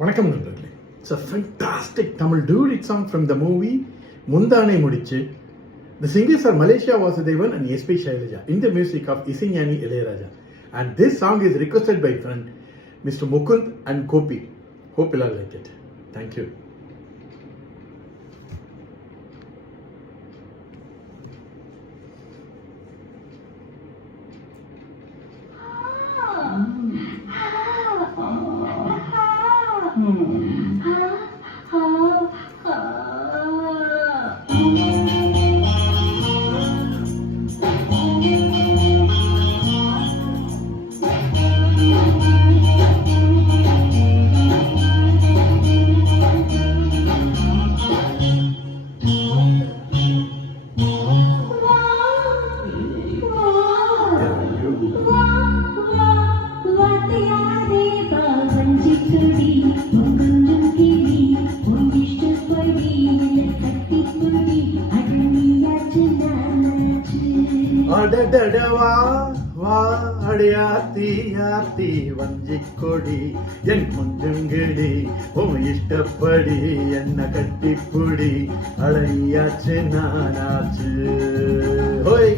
வணக்கம் நண்பர்களே. It's a fantastic Tamil duet song from the movie முந்தானை முடிச்சு. The singers are Malaysia Vasudevan and S.P. Shailaja in the music of Isignani Ilayaraja. And this song is requested by friend Mr. Mukund and Kopi. Hope you all like it. Thank you. அடடடவா வா அடையாத்தி யாத்தி வஞ்சிக்கொடி என் கொஞ்சங்கிடி உன் இஷ்டப்படி என்ன கட்டிப்புடி அழையாச்சு நானாச்சு. ஹோய்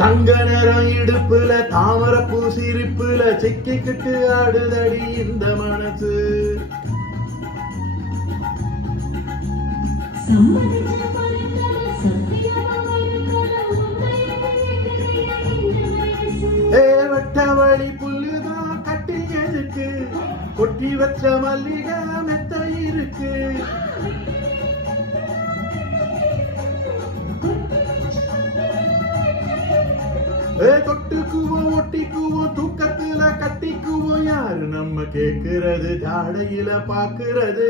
தங்க நிறம் இடுப்புல தாமரை பூசிரிப்புல சிக்கிக்கிட்டு ஆடுதடி இந்த மனசு. வெட்டவழி புல்லுதான் கட்டி எதுக்கு கொட்டி வச்ச மல்லிகை மெத்த இருக்கு. தொட்டுக்குவோம் ஒட்டிக்குவோம் தூக்கத்துல கட்டிக்குவோம் யாரு நம்ம கேக்குறது ஜாடையில பாக்குறது.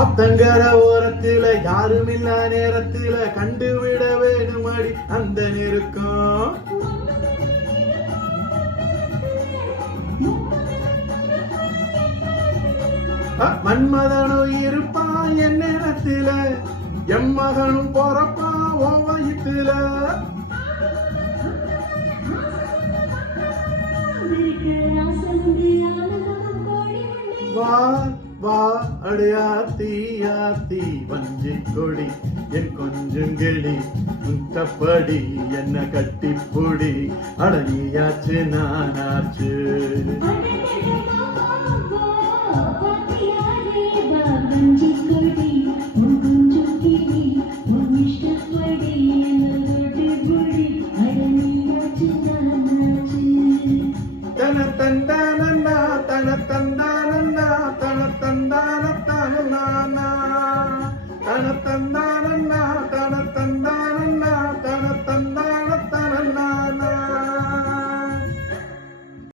அத்தங்கர ஓரத்துல யாருமில்ல நேரத்துல கண்டுவிட வேணுமடி அந்த நெருக்கம். மன்மதனும் இருப்பான் என் நேரத்துல எம்மகனும் போறப்பான் ஓ வயிற்றுல. வா வா அடையாத்தி யாத்தி வஞ்சிக்கொடி என் கொஞ்சங்கிளி முத்தப்படி என்ன கட்டிப்புடி அடனியாச்சு நானாச்சு.